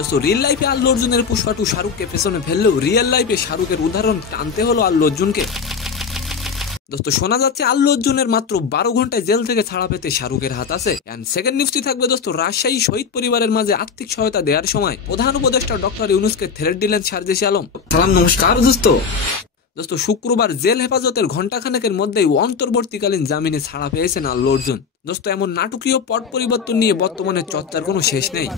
দোস্ত রিয়েল লাইফে আল্লু অর্জুনের পুষ্পা 2 শাহরুখকে পেছনে ফেললেও রিয়েল লাইফে শাহরুখের উদাহরণ টানতে হলো আল্লু অর্জুনকে। দোস্ত শোনা যাচ্ছে আল্লু অর্জুনের মাত্র 12 ঘন্টায় জেল থেকে ছাড়া পেতে শাহরুখের হাত আছে। এন্ড সেকেন্ড নিউজটি থাকবে দোস্ত, রাজশাহী শহীদ পরিবারের মাঝে আর্থিক সহায়তা দেওয়ার সময় প্রধান উপদেষ্টা ডক্টর ইউনূসকে থ্রেট দিলেন সার্জিস আলম। সালাম নমস্কার দোস্ত শুক্রবার জেল হেফাজতের ঘণ্টাখানেকের মধ্যেই অন্তর্বর্তীকালীন জামিনে ছাড়া পেয়েছেন আল্লু অর্জুন। দোস্ত এমন নাটকীয় পট পরিবর্তন নিয়ে বর্তমানে চর্চার কোনো শেষ নেই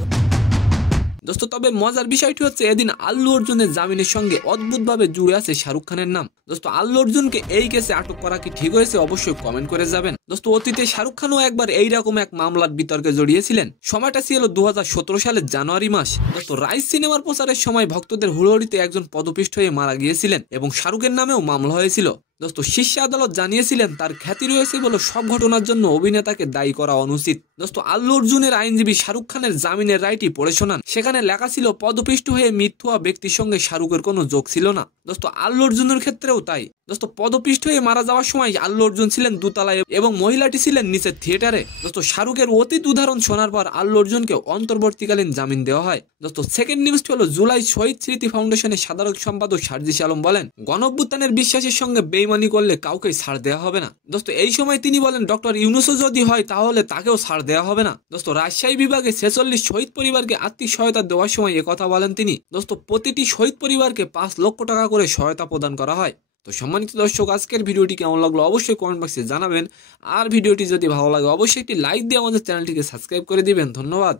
দোস্ত। তবে মজার বিষয়টি হচ্ছে এদিন আল্লু অর্জুনের জামিনের সঙ্গে অদ্ভুতভাবে জুড়ে আছে শাহরুখ খানের নাম। দোস্ত আল্লু অর্জুনকে এই কেসে আটক করা কি ঠিক হয়েছে অবশ্যই কমেন্ট করে যাবেন। দোস্ত অতীতে শাহরুখ খানও একবার এইরকম এক মামলার বিতর্কে জড়িয়েছিলেন। সময়টা ছিল 2017 সালের জানুয়ারি মাস। দোস্ত রাইস সিনেমার প্রচারের সময় ভক্তদের হুড়োহুড়িতে একজন পদপিষ্ট হয়ে মারা গিয়েছিলেন এবং শাহরুখের নামেও মামলা হয়েছিল। দোস্ত শীর্ষ আদালত জানিয়েছিলেন তার খ্যাতি রয়েছে বলে সব ঘটনার জন্য অভিনেতাকে দায়ী করা অনুচিত। দোস্ত আল্লু অর্জুনের আইনজীবী শাহরুখ খানের জামিনের রায়টি পড়ে শোনান। সেখানে লেখা ছিল পদপিষ্ট হয়ে মৃত্যু হওয়া ব্যক্তির সঙ্গে শাহরুখের কোনো যোগ ছিল না। দোস্ত আল্লু অর্জুনের ক্ষেত্রেও তাই। দোস্ত পদপিষ্ট হয়ে মারা যাওয়ার সময় আল্লু অর্জুন ছিলেন দোতলায় এবং মহিলাটি ছিলেন নিচের থিয়েটারে। দোস্ত শাহরুখের অতীত উদাহরণ শোনার পর আল্লু অর্জুনকে অন্তর্বর্তীকালীন জামিন দেওয়া হয়। দোস্ত সেকেন্ড নিউজটি হলো, জুলাই শহীদ স্মৃতি ফাউন্ডেশনের সাধারণ সম্পাদক সার্জিস আলম বলেন, গণঅভ্যুত্থানের বিশ্বাসের সঙ্গে বেইমানি করলে কাউকে ছাড় দেওয়া হবে না। দোস্ত এই সময় তিনি বলেন ডক্টর ইউনূসও যদি হয় তাহলে তাকেও ছাড় দেওয়া হবে না। দোস্ত রাজশাহী বিভাগে 46 শহীদ পরিবারকে আর্থিক সহায়তা দেওয়ার সময় একথা বলেন তিনি। দোস্ত প্রতিটি শহীদ পরিবারকে 5 লক্ষ টাকা করে সহায়তা প্রদান করা হয়। তো সম্মানিত দর্শক, আজকের ভিডিওটি কেমন লাগলো অবশ্যই কমেন্ট বক্সে জানাবেন। আর ভিডিওটি যদি ভালো লাগে অবশ্যই একটি লাইক দিয়ে আমাদের চ্যানেলটিকে সাবস্ক্রাইব করে দিবেন। ধন্যবাদ।